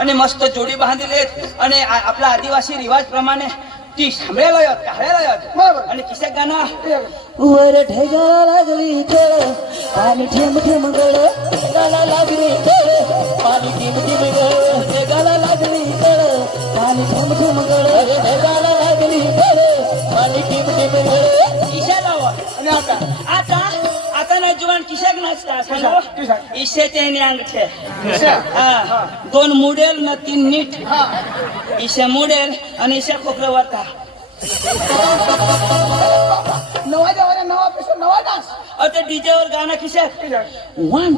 અને મસ્ત જોડી બાંધી લે અને આપણા આદિવાસી રિવાજ પ્રમાણે ती सांभळेला येत काढायला येत बरोबर आणि किस्सा गाणं वर ढेगाला लागली कळ पाणी ठेम ठेम गळ ढेगाला लागली कळ पाणी ठेम ठेम गळ ढेगाला लागली कळ पाणी ठेम ठेम गळ ढेगाला लागली कळ पाणी ठेम ठेम गळ किस्सा लावा आणि आता आता ना जुवान किशाक नाचता सांगो इसे तेने अंग छे किस्सा दोन मुडेल ना तीन नीट इसे मुडेल आणि इसे खोकलं वाटा नवा जवाना नवा पैसा नवा डान्स आता डीजे वर गाणं किशाक 1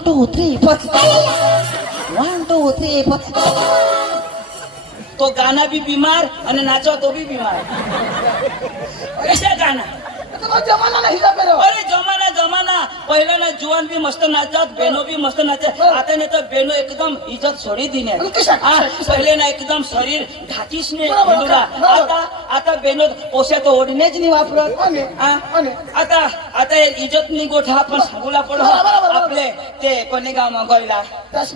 2 3 4 1 2 3 4 तो गाना भी बीमार आणि नाचवा तो भी बीमार कैसा गाना जमाना नाही जात अरे जमाना जमाना पहिला ना जुवान भी मस्त नाचतात बेनो भी मस्त नाचतात आता नाही तर बेनो एकदम इज्जत सोडी दिने पहिले ना एकदम शरीर ढाकीच ने आता बेनो पोशाख ओढण्याच नाही वापरत आता आता इज्जत नाही गोठा आपण सांगूला पडो आपले ते कोणी गाव मगोयला त्याच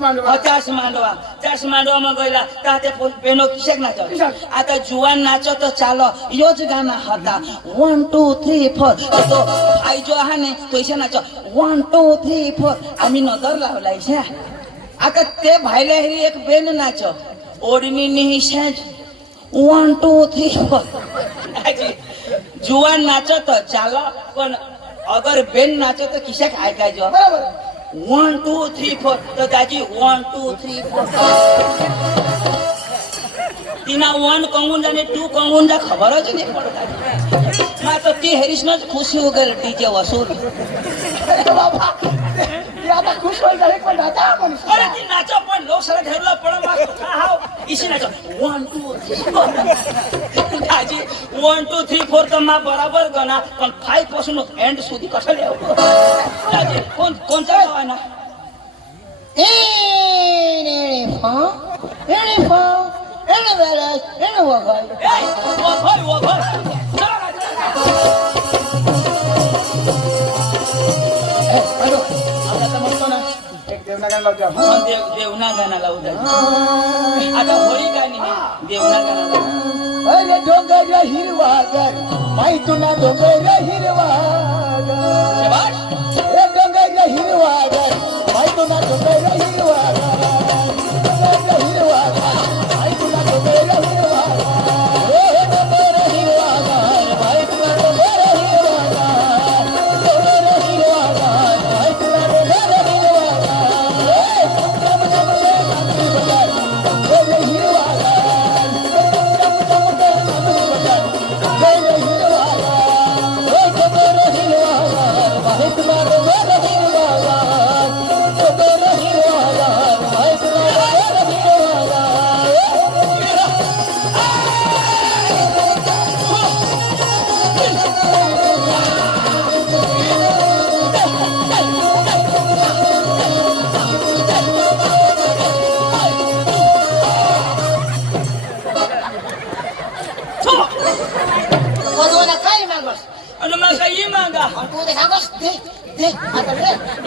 मांडवा मगोयला तर ते बेनो किशेक नाचत आता जुवान नाचो तर चालो योच गाना होता 1 2 3 4 तो भाई जो आहे ना तो इशा नाचो 1 2 3 4 आम्ही नजर लावला इशा आता ते भाईला हेरी एक बेन नाचो ओढणी निशाच 1 2 3 4 जुवान नाचो तर चालो पण अगर बेन नाचो तर किशा ऐकायचो 1 2 3 4 तर त्याची 1 2 3 4 तिना 1 कंगून जाणे 2 कंगून जा खबरच नाही पडत ना तर ती हेरिसनच खुशी वगैरे डीजे वसूल बाबा आता खुश व्हायचं एक पण आता अरे ती नाचो पण लोक सगळं ठरलं पण मग हाव इशी नाचो 1 2 3 दाजी 1 2 3 4 तर मा बराबर गणा पण 5 पासून एंड सुधी कसं लिहावं दाजी कोणचा गाव आहे ना देवना गाणं लावू द्या आता होळी गाणी देवना गाणं लावू अरे डोंगर हिरवा गर माई तुला डोंगर हिरवा गर डोंगर हिरवा गर माई तुला डोंगर हिरवा गर हिरवा माई तुला डोंगर हिरवा डोंगर हिरवा गर माई तुला डोंगर हिरवा डोंगर हिरवा गर माई तुला डोंगर हिरवा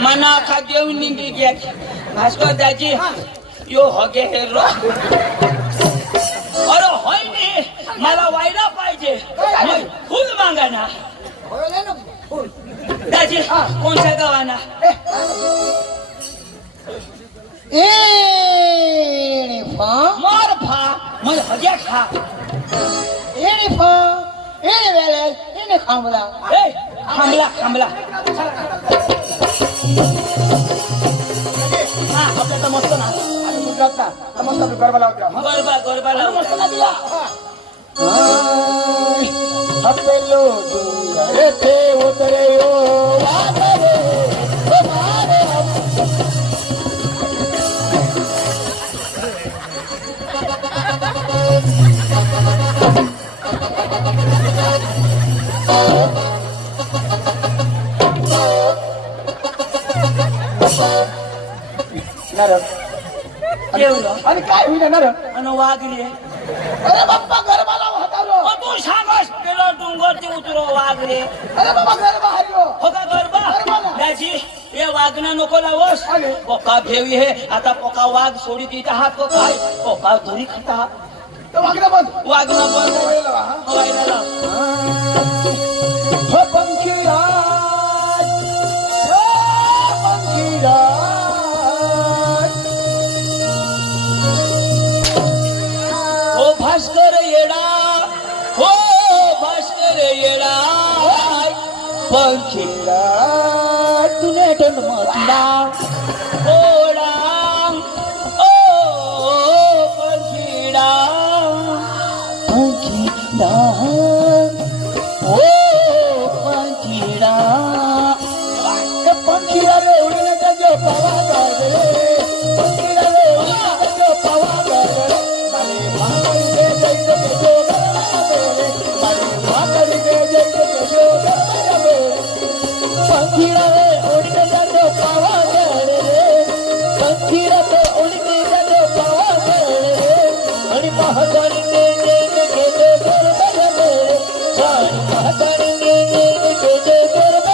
मना खाद्य निघली घ्या भास्कर दाजी यो हगे हेरो अरे होय नाही मला वायला पाहिजे फुल मागा ना दाजी कोणत्या गावाना मार फा मला हग्या खा खांबला थांबला आपल्याला मस्त ना आणि गुजरातला मस्त गरबा लावतो गरबा लावतो हपेलो दूर ते उतरे ओ वादरे तुम्हारे आणि काय होईल ना आणि वाघरे अरे बाप्पा गरबा लाव हातावर तू सांगस पेलो डोंगरचे उतरो वाघरे अरे बाबा गरबा हरियो हो का गरबा गरबा ना. दाजी हे वागणं नको लावस आले. पोका भेवी हे आता पोका वाघ सोडी तिथे हात पोका आहे पोका दोरी खाता तर वागणं बंद वागणं बंद व्हायला लावा, हा? व्हायला लाव. हो पंखीराज, हो पंखीराज. हो भास्कर येडा हो भास्कर येडा पंखीराज, तुने टन मातीला ओडा ओ पंखीडा पंखीराज, ओ पंखीराज. हे पंखीरा रे उडीने त्याचे पवा गरे, पंखीरा रे उडीने त्याचे पवा गरे. मारे भाकरी दे जैसे के जो गरे, मारे भाकरी दे जैसे के जो गरे. पंखीरा रे उडीने त्याचे पवा गरे, पंखीरा रे उडीने त्याचे पवा गरे. आणि महाकाली दे जैसे के जो गरे, आणि महाकाली दे जैसे के जो गरे.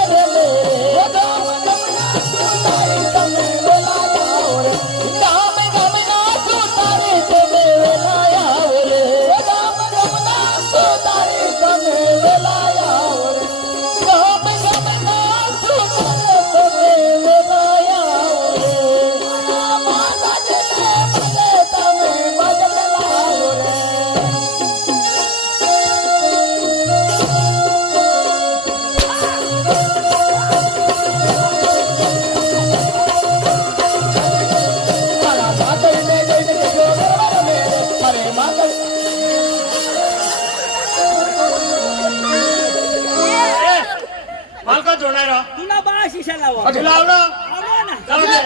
मालका जोडणार तुला बा शिशा लावा तुला आवडा आवा ना जाऊ दे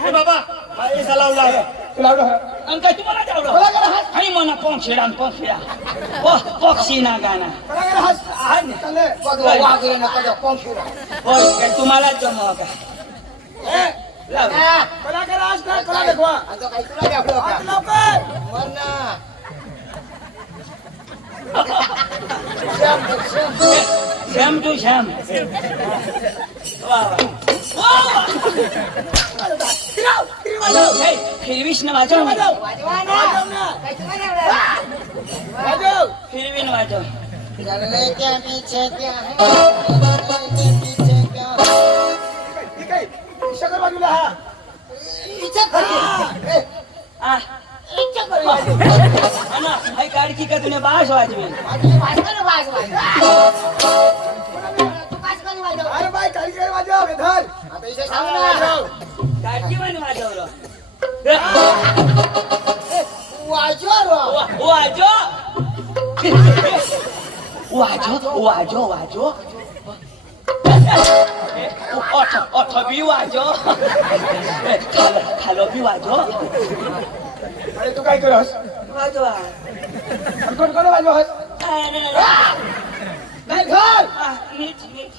हे बाबा पैसा लावला तुला आवडं? आणि काय तुम्हाला मला आवडलं करा हात. आणि म्हणा पोंखिडा पोंखिडा पक्षी ना गाणं मला करा हात. आहे ना? चालले. बघ, वाघरे नका जाऊ, पंखीरा. होय काय तुम्हालाच जमवा का ए, लाव. मला करा हात ना, कला दाखवा. हात लवकर. श्याम टू श्याम वा, वा. वा, वा. फिराव, फिरवा जाऊ. हे, फिरवीस ना वाजव वाजव. वाजव ना. वाजव. फिरवीन वाजव ठीक आहे. शंकर बाजूला हा. ए, आ ना हाय काढकी का तुने बास वाजवी अरे बाय काळजी काय वाजव धर. वाजव. काढकी म्हणे वाजवलं वाजो वाजो वाजो वाजो ओठ बी वाजो खालो बी वाजो अरे तू काय करस? वाजवा कोण कोण वाजवस? काय धर. नीट नीट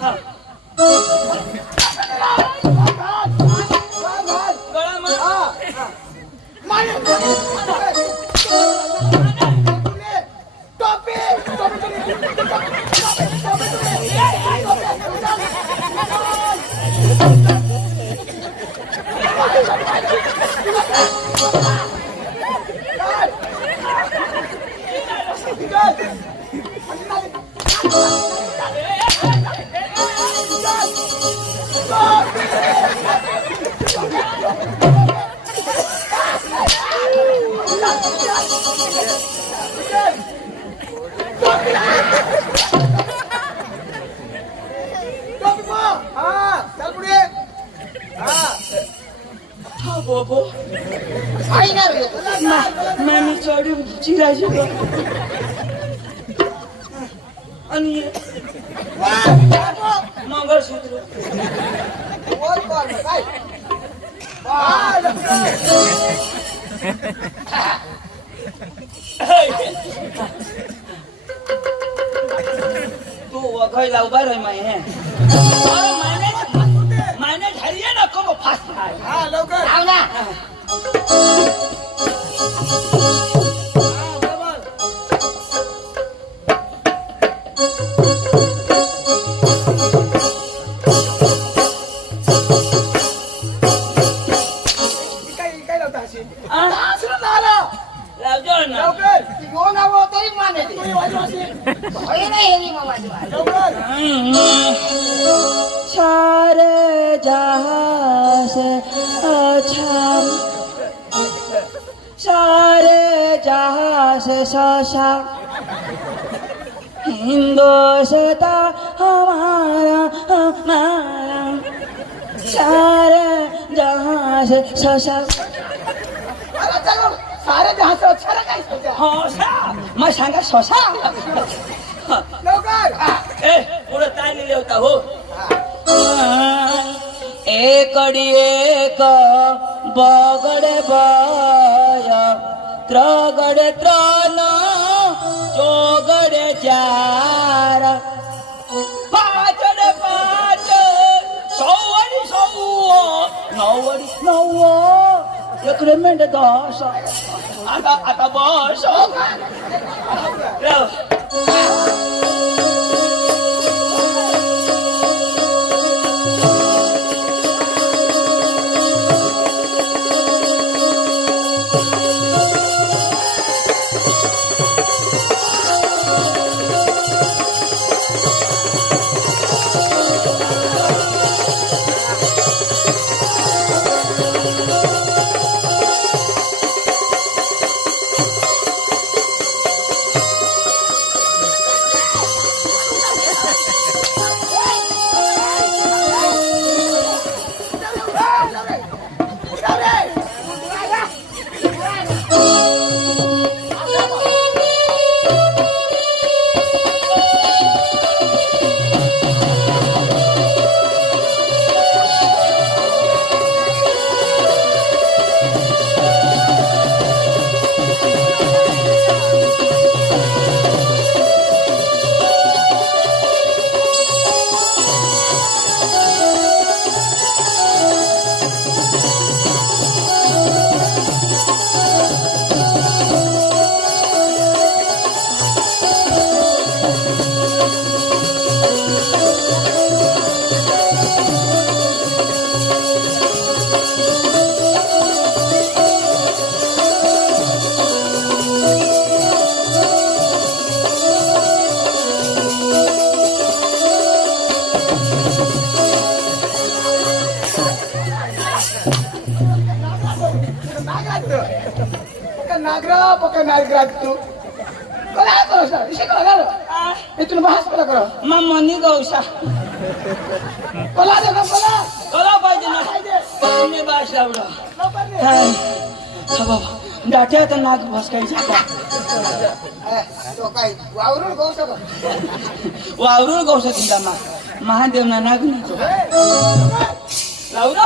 हा गळा मग बोबो मी चढी चिरायची आणि मंगळसूत्र तू वघायला उभा राह माय माने झाली नको फास्ट हा लवकर. लावजो ना लवकर हो ना हो तरी माने ते. तुझी वाजवा अशी. होय नाही हेरी मग वाजवा. लवकर चार जहां से अच्छा सारे जहां से सोचा हिंदुस्ता हमारा हमारा सारे जहां से सोचा अरे चलो सारे जहां से अच्छा लगा इसको. होसा मैं सांगा सोसा लवकर ए पुढे काय लिहिले होता हो एकडी एक बगडे बय त्रगडे त्रन चौगडे चार पाचडे पाच सव्वडी सव्व नव्वडी नव्व इकडे मेंढ दस आता बस नागरा तू कला करो शिकला ना इथून बहास कला करो मनी गौसा कला दे कला कला पाहिजे ना तुम्ही बाश लावलं लवकर दे. हाय हा बाबा डाट्यात नाक भसकायचा तो काय वावरून गोष्ट बघ. वावरून गौसा तिला महादेव ना नाग नाही लावलं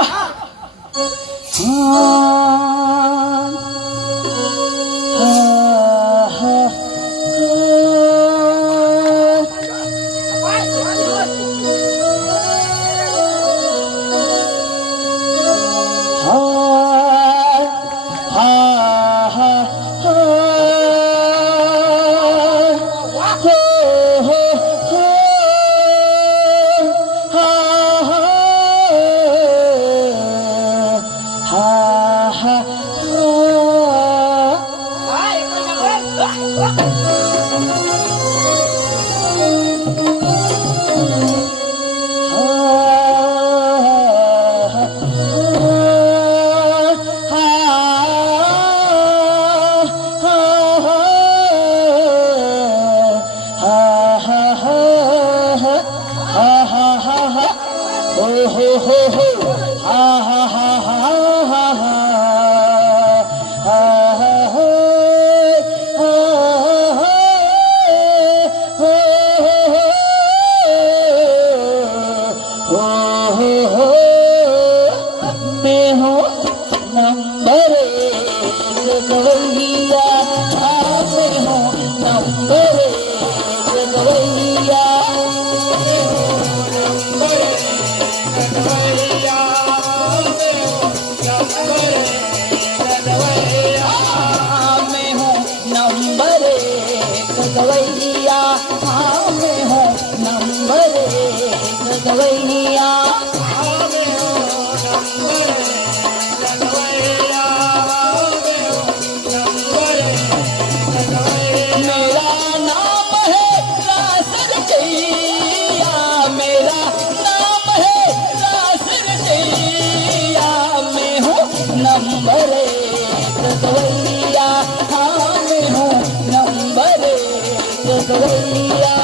गवैया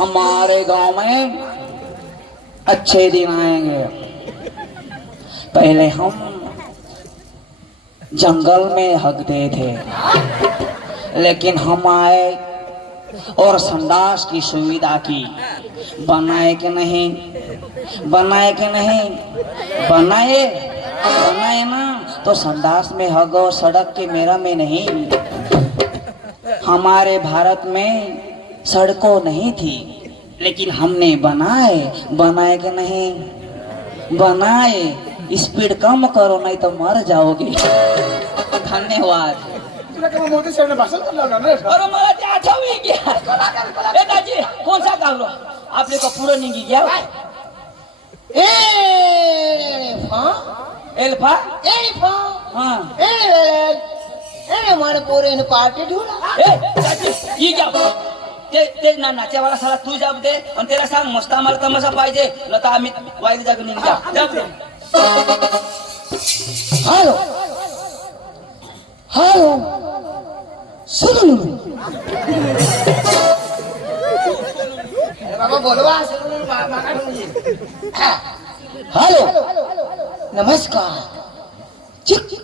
हमारे गांव में अच्छे दिन आएंगे। पहले हम जंगल में हगते थे, लेकिन हम आए और संडास की सुविधा की। बनाए कि नहीं, बनाए कि नहीं, बनाए बनाए ना तो संडास में हगो, सड़क के मेरा में नहीं। हमारे भारत में सड़कों नहीं थी, लेकिन हमने बनाए, बनाए कि नहीं, बनाए। स्पीड कम करो नहीं तो मर जाओगे। धन्यवाद। तुला केव्हा मोदी साहेबांना भाषण करायला लावलं ना रे? अरे मला ते आठवली घ्या ए दाजी कोण सा गावलो आपले का पुरं निघी घ्या एल्फा हा पार्टी ठेवला ए दाजी ही घ्या ते ते ना नाच्यावाला साला तू जाब दे आणि त्याला सांग मस्ता मारता मसा पाहिजे लता आम्ही वाईली जाग निघ जा जाब दे हॅलो हॅलो सुनो बाबा बोलवा हॅलो नमस्कार चिक चिक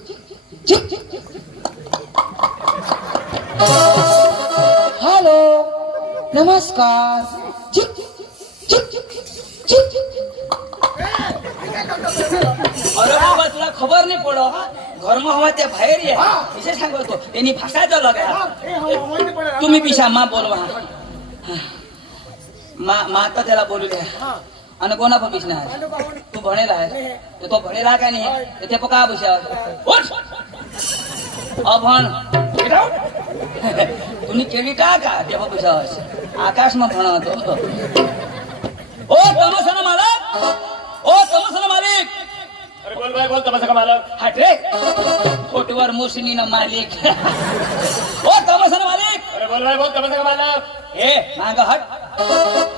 हॅलो नमस्कार चिक चिक चिक अरे बाबा तुला खबर नाही पडो घरमा हवा त्या बाहेर ये विषय सांगतो त्यांनी फसायचं लगा तुम्ही पिशा मा बोलवा मा तर त्याला बोलू द्या आणि कोणा पण पिशणार तू भनेला आहे तो भनेला का नाही ते पका पिशा अभण तुम्ही केली का का ते पिशा आकाश में म्हणतो ओ तमसन मालक ओ तमसन मालिक अरे बोल भाई बोल तमाशा का मालक हट रे फोटोवर मुसनी न मालिक ओ तमसन मालिक अरे बोल भाई बोल तमाशा का मालक ए माग हट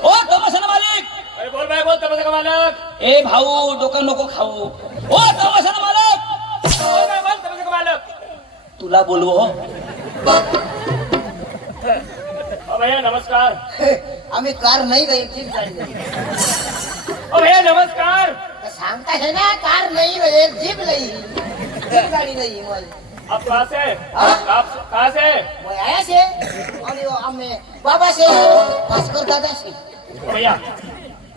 ओ तमसन मालिक अरे बोल भाई बोल तमाशा का मालक ए भाऊ डोकं नको खाऊ ओ तमसन मालक बोल भाई बोल तमाशा का मालक तुला बोलवो ओ भैया नमस्कार आम्ही कार नाही गई जीप गाडी गई ओ भैया नमस्कार सांगता है ना कार नहीं गई जीप गई जीप गाड़ी गई मोल आप कहाँ से आप कहाँ से वो आया से और वो हमने बाबा से भास्कर दादा से ओ भैया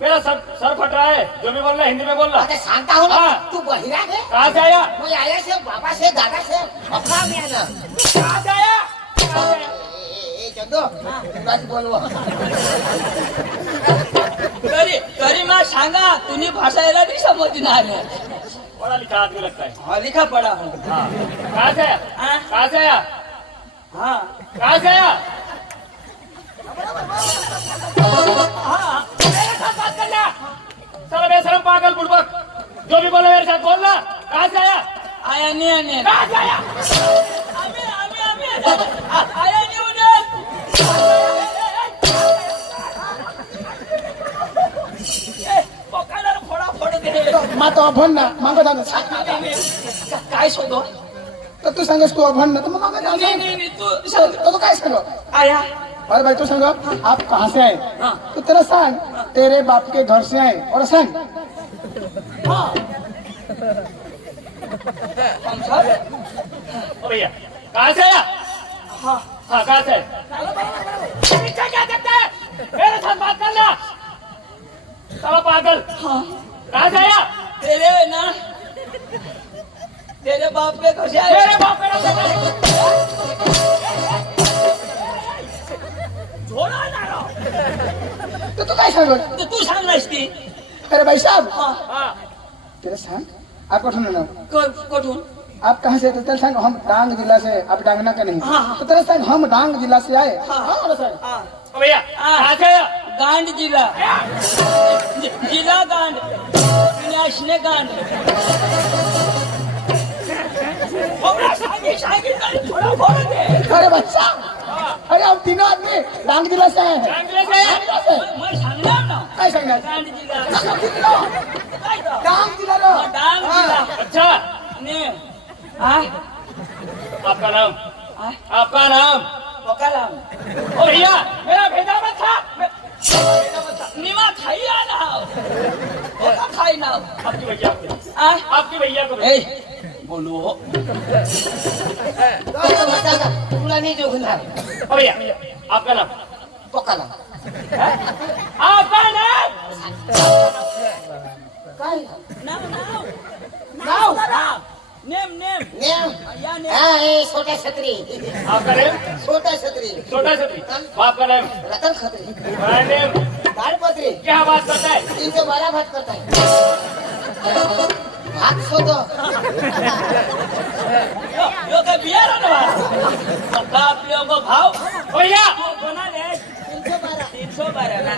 मेरा सर फट रहा है जो भी बोल रहा है हिंदी में बोलना अरे सांगता हूँ ना हाँ। तू बहिरा है कहाँ से आया वो आया से बाबा से दादा से अपना में ना कहाँ से आया कहाँ से आया? चंदो बस बोलवा तरी तरी मा सांगा तुम्ही भाषायला नाही समजणार पढ़ा लिखा आदमी लगता है हा लिखा पडा हो हाँ कहाँ से आया हाँ। कहाँ से आया हा कहाँ से आया हा मेरे साथ बात करना साला बेशरम पागल बुड़बक जो भी बोला मेरे साथ बोलना कहाँ से आया आया नाही आने कहाँ से आया आम्ही आया नाही उद्या पकायला फोडा फोड दे मा तो अभण ना मागं जाणं काय शोधो तर तू सांगस तू अभण ना तर मग मागं नाही जाणं नाही नाही, तू सांग तो काय सांग आया अरे भाई तू सांग आप कहाँ से आए हाँ। तो तेरा सांग तेरे बाप के घर से आए और सांग हम सब ओ भैया कहाँ से आया हाँ हाँ कहाँ से पीछे क्या देखते हैं मेरे साथ बात करना साला पागल हाँ कहाँ से आया तेरे ना तेरे बाप के घर से आए मेरे बाप का नाम झोला ना रहो तो तू काय सांग तो तू सांग ना इसकी अरे भाई साहब हाँ हाँ तेरा सांग आप कठून ना कोठून आप कहाँ से तेरा सांग हम डांग जिला से आप डांगना का नहीं हाँ, हाँ। तो तेरा सांग हम डांग जिला से आए हाँ। हाँ वाला सांग हाँ ओ भैया हाँ। कहाँ से आया गांड जिला जिला गांड नॅशने गांड अरे बच्चा अरे हम तीनों आदमी डांग जिला से आए हैं डांग जिला से आए हैं? मैं सांगणार ना काय सांगणार गांड जिला डांग जिला रो डांग जिला अच्छा ने हाँ आपका नाम हाँ आपका नाम पकाला ओ भैया मेरा भेजा मत था निमा खाई आला ओका खाई ना आपकी भैया को हाँ आपकी भैया को ए बोलो हो तुला नाही जोगणार ओ भैया आपका नाम पकाला आपका नाम काय नाव नाव नाव नाव नेम नेम नेम या नेम हाँ ये छोटा छतरी आपका नाम छोटा छतरी छोटा सा बाप का नाम रतन खत्री बड़ा नाम दाल पत्री क्या बात करता है 312 भात करता है भात सोदो यो का बियार ना पक्का आप लोगों को भाव भैया बना ले 312 ना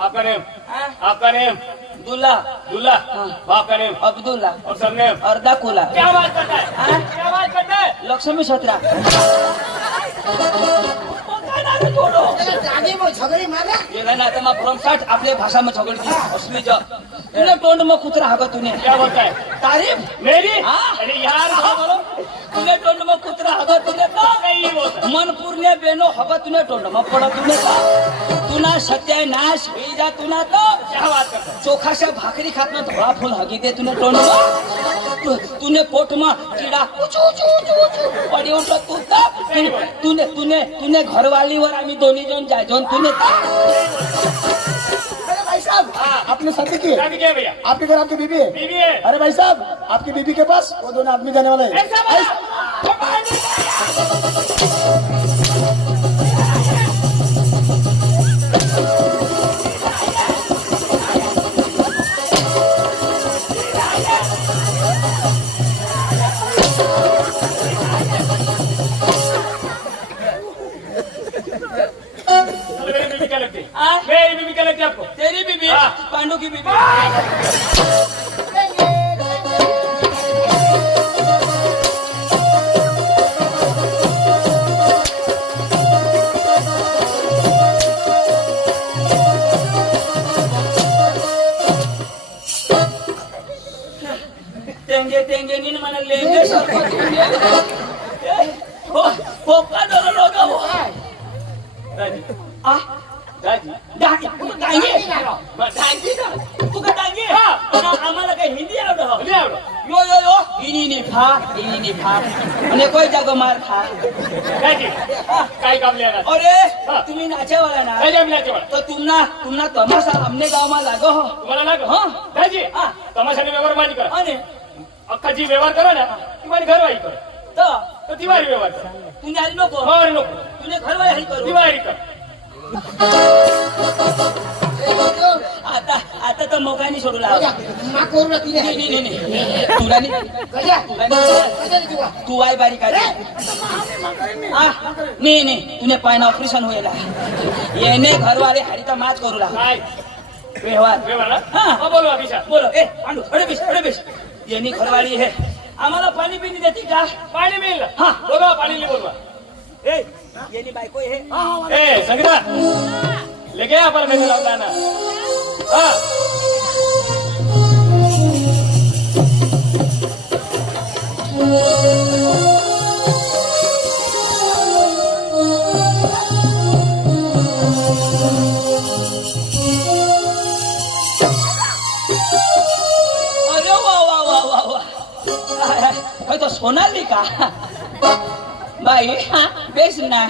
आपका नाम हाँ आपका नाम दूल्हा दूल्हा हाँ। बाप का नाम अब्दुल्ला और सरनेम अर्धा कुला क्या बात करता है हाँ? क्या बात करता है लक्ष्मी सत्रा छोड़ो जागे मग झगडी मारा ये ना आता मग भ्रमसाठ आपल्या भाषा में झगड़ती असली जग तूने टोंड में कुतरा हागा तूने क्या बोलता है तारीफ मेरी हाँ? अरे यार हाँ बोलो तूने टोंड में कुतरा हागा तूने तो नहीं बोलता मनपूरने बेनो हवा तूने टोंड में पड़ा तूने तो तुना सत्यानाश होई जा तुना तो क्या बात करता है चोखाशा भाकरी खात में धोळा फूल हगी दे तूने टोंड में तूने पोट में कीड़ा उचू उचू उचू उचू पड़ी उठ तू तो तूने तूने तूने घरवाली वर आम्ही दोन्ही जण जाय जण तूने अरे भाई साहब आपने शादी की शादी किया भैया आपके घर आपकी बीबी है बीवी है अरे भाई साहब आपकी बीबी के पास वो दोनों आदमी जाने वाले हैं ऐसा बोला मेरी बीवी क्या लगती है हाँ? मेरी बीवी क्या लगती है आपको तेरी बीबी हाँ। पांडू की बीबी तेंगे तेंगे नीन मन लेंगे सब पोका डोलो लोगा वो दादी आ दादी डांगे तू डांगे डांगे ना तू का डांगे हाँ. पण आम्हाला काय हिंदी आवडत हो नहीं आवड़ो यो यो यो इनी फा आणि कोई जागो मार खा दादी काय काम लिया ना अरे हाँ. तुम्ही नाचेवाला ना दादी मिला के तो तुमना तमाशा हमने गाव में लागो हो तुम्हाला लागो हाँ. दादी हाँ. तमाशाने व्यवहार मानी करा आणि अख्खा जी व्यवहार करा ना तुम्हारी घरवाली कर तो तो तिवारी व्यवहार कर तुझे आली नको और लोग तुझे घर वाले हरी करू तिवारी कर आता आता तर मोगानी सोडू लाव माकोरला तिने नाही तुला नाही गजा तुला नाही गजा तुला तू आई बारी काय नाही तूने पायना ऑपरेशन होईल येणे घरवाले हरिता मात करू ला काय व्यवहार व्यवहार ना हाँ. हाँ बोलो अभिषा बोलो ए पांडू अडे बेस येणे घरवाली है आम्हाला पाणी पिणी देते का पानी मिल हाँ. बोलवा पानी ले बोलवा ए येणे बायको है ए संगीता लेके आ पर कैसे लौटा ना हाँ अरे वा वा वा वा वा काय तो सोनाली का बाई बेस ना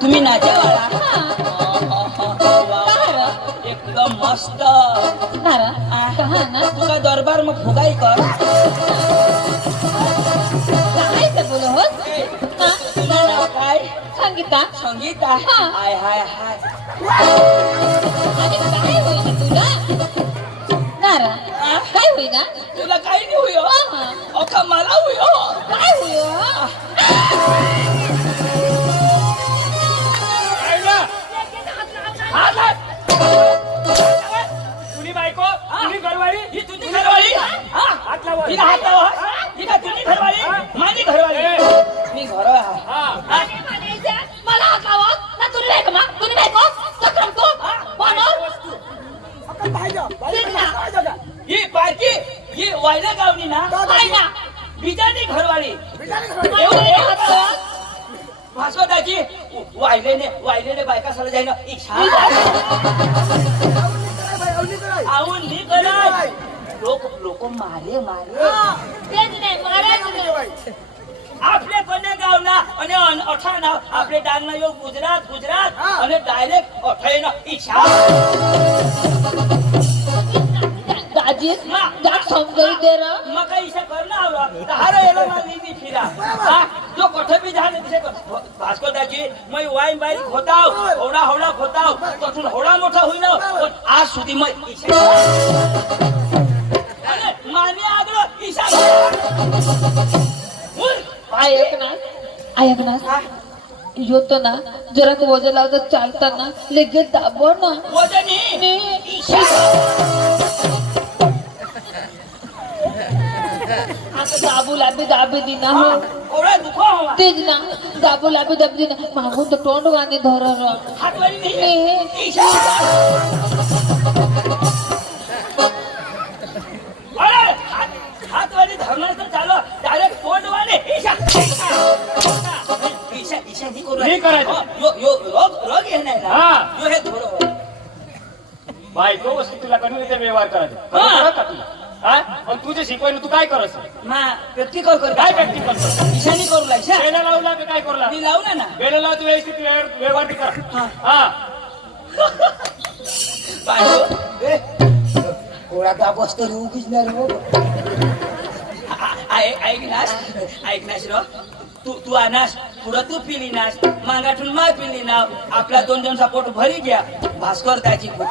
तुम्ही नाचेवाला एकदम मस्त तू काय दरबार मग फुगाई कर तुला नाव काय संगीता संगीता हाँ. हाय हाय हाय आणि काय होईल तुला नारा काय होईल तुला काही नाही होय हा. अखा मला होय काय होईल आईला हा. आणि म्हणायचं, मला हकावं ना तुम्ही बायको मा तुम्ही बायको चक्रम तू म्हणून आपण पाहिजे पाहिजे का ही बारकी ही वायल्या गावनी ना काय ना बिजानी घरवाली एवढे हकावं भास्करदाची वायलेने बायका सला जाईन इच्छा आऊन नी कराय लोक मारे तेच नाही मारायचं नाही आपले कोणे गाव ना आणि अठा नाव आपले डांग ना योग गुजरात आणि डायरेक्ट अठाई ना इच्छा दाजी जाग समजावून दे रा मग काही इच्छा कर ना आवरा दहारा याला मागली ती फिरा हा जो कोठे भी झाले तिथे भास्करदाची मैं वाईन बाई खोताव होडा खोताव तथून होडा मोठा होईना पण आज सुधी मग इच्छा अरे मामी आगलो इच्छा ऐक ना योतो ना जरा वजन लावत चालताना लगेच दाबव ना वजनी इच्छा आता दाबू दिना हो ओरा दुखो हवा तेच ना दाबू दिना मागून तर तोंड वाने धर हातवारी नाही इच्छा अरे हातवारी धरणार तर चालो डायरेक्ट तोंडवाने इच्छा नाही करू नाही करायचं. यो रोग हे नाही ना हा. यो हे थोडं बायको वस्तू तुला कधी व्यवहार करायचा हा. बरोबर का तुला हा पण तुझे शिकवायला तू काय करस मा प्रॅक्टिकल कर काय प्रॅक्टिस करतो इशानी करू लागशा बेला लावला की काय करला मी लावला ना बेला लाव तू व्यवस्थित व्यवहार बी कर हा. हा बायको थोडा का बसतो रे उगीच नाही रे ऐकनास रो तू आनास पुढं तू पिली नास मागाठून माय पिली ना आपला 2 जण सपोर्ट भरी घ्या भास्कर त्याची खूपच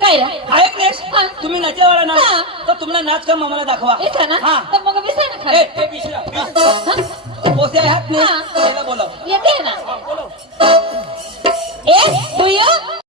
काय रा ऐकनेस तुम्ही नाचेवाला ना हा. तर तुम्हाला नाच का मला दाखवा येता ना हा. तर मग विसाय ना ए खाली बिसरा पोते हात नाही हा. त्याला बोलव येते ना बोलव ए तू ये